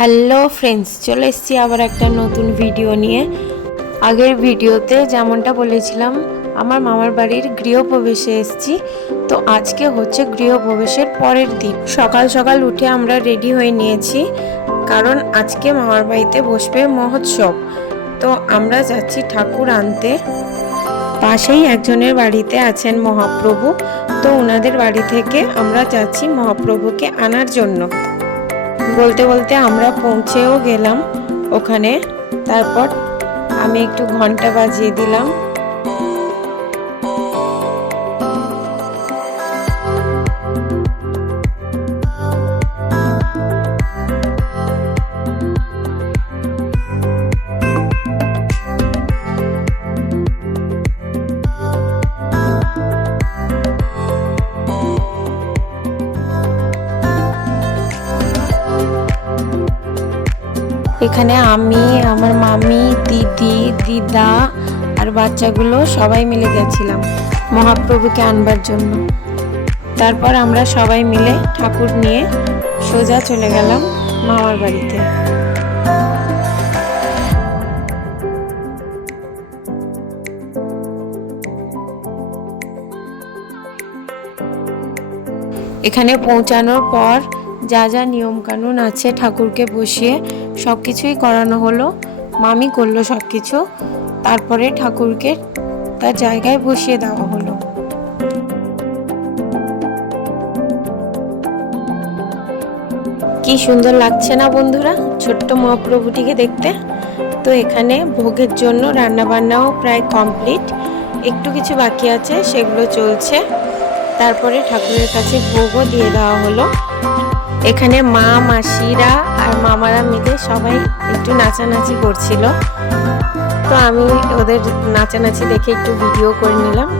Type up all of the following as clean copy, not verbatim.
Hello friends, চলে এসেছি আবার একটা নতুন ভিডিও নিয়ে। আগের ভিডিওতে যেমনটা বলেছিলাম আমার মামার বাড়ির গৃহপ্রবেশে এসেছি। তো আজকে হচ্ছে গৃহপ্রবেশের পরের দিন। সকাল সকাল উঠে আমরা রেডি হয়ে নিয়েছি, কারণ আজকে মামার বাড়িতে বসবে মহোৎসব। তো আমরা যাচ্ছি ঠাকুর আনতে। পাশেই একজনের বাড়িতে আছেন মহাপ্রভু, তো ওনাদের বাড়ি থেকে আমরা যাচ্ছি মহাপ্রভুকে আনার জন্য। বলতে বলতে আমরা পৌঁছেও গেলাম ওখানে। তারপর আমি একটু ঘন্টা বাজিয়ে দিলাম। এখানে আমি, আমার মামি, দিদি, দিদা আর বাচ্চাগুলো সবাই মিলে গেছিলাম মহাপ্রভুকে আনবার জন্য। তারপর আমরা সবাই মিলে ঠাকুর নিয়ে সোজা চলে গেলাম মামার বাড়িতে। এখানে পৌঁছানোর পর যা যা নিয়মকানুন আছে ঠাকুরকে বসিয়ে সব কিছুই করানো হলো। মামি করলো সব কিছু। তারপরে ঠাকুরকে তার জায়গায় বসিয়ে দেওয়া হলো। কি সুন্দর লাগছে না বন্ধুরা ছোট্ট মহাপ্রভুটিকে দেখতে। তো এখানে ভোগের জন্য রান্নাবান্নাও প্রায় কমপ্লিট, একটু কিছু বাকি আছে, সেগুলো চলছে। তারপরে ঠাকুরের কাছে ভোগও দিয়ে দেওয়া হলো। এখানে মা, মাসিরা আর মামারা মিলে সবাই একটু নাচানাচি করছিল। তো আমি ওদের নাচানাচি দেখে একটু ভিডিও করে নিলাম।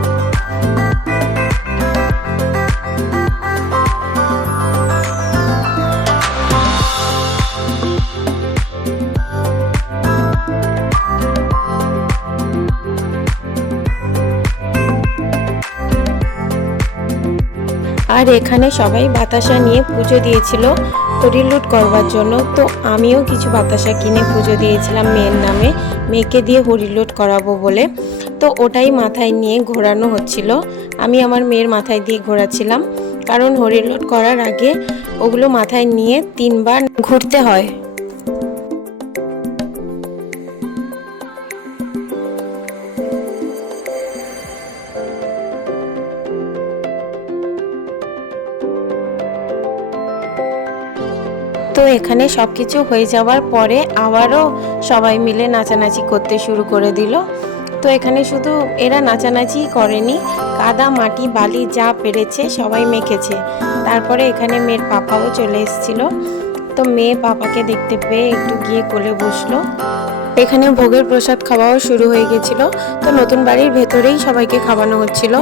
আর এখানে সবাই বাতাসা নিয়ে পুজো দিয়েছিল হরিলুট করবার জন্য। তো আমিও কিছু বাতাসা কিনে পুজো দিয়েছিলাম মেয়ের নামে, মেয়েকে দিয়ে হরিলুট করাবো বলে। তো ওটাই মাথায় নিয়ে ঘোরানো হচ্ছিল। আমি আমার মেয়ের মাথায় দিয়ে ঘোরাচ্ছিলাম, কারণ হরিলুট করার আগে ওগুলো মাথায় নিয়ে 3 বার ঘুরতে হয়। তো এখানে সব কিছু হয়ে যাওয়ার পরে আবারও সবাই মিলে নাচানাচি করতে শুরু করে দিল। তো এখানে শুধু এরা নাচানাচি করেনি, কাদা, মাটি, বালি যা পেরেছে সবাই মেখেছে। তারপরে এখানে মেয়ের পাপাও চলে এসেছিল। তো মেয়ে পাপাকে দেখতে পেয়ে একটু গিয়ে কোলে বসলো। এখানে ভোগের প্রসাদ খাওয়াও শুরু হয়ে গেছিল। তো নতুন বাড়ির ভেতরেই সবাইকে খাওয়ানো হচ্ছিল।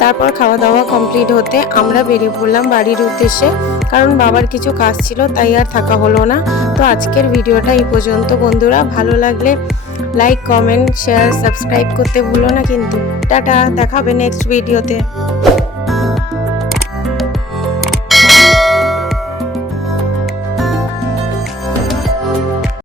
তারপর খাওয়া দাওয়া কমপ্লিট হতে আমরা বেরিয়ে পড়লাম বাড়ির উদ্দেশ্যে, কারণ বাবার কিছু কাজ ছিল, তাই আর থাকা হলো না। তো আজকের ভিডিওটা এই পর্যন্ত বন্ধুরা। ভালো লাগলে লাইক, কমেন্ট, শেয়ার, সাবস্ক্রাইব করতে ভুলো না কিন্তু। টাটা, দেখা হবে নেক্সট ভিডিওতে।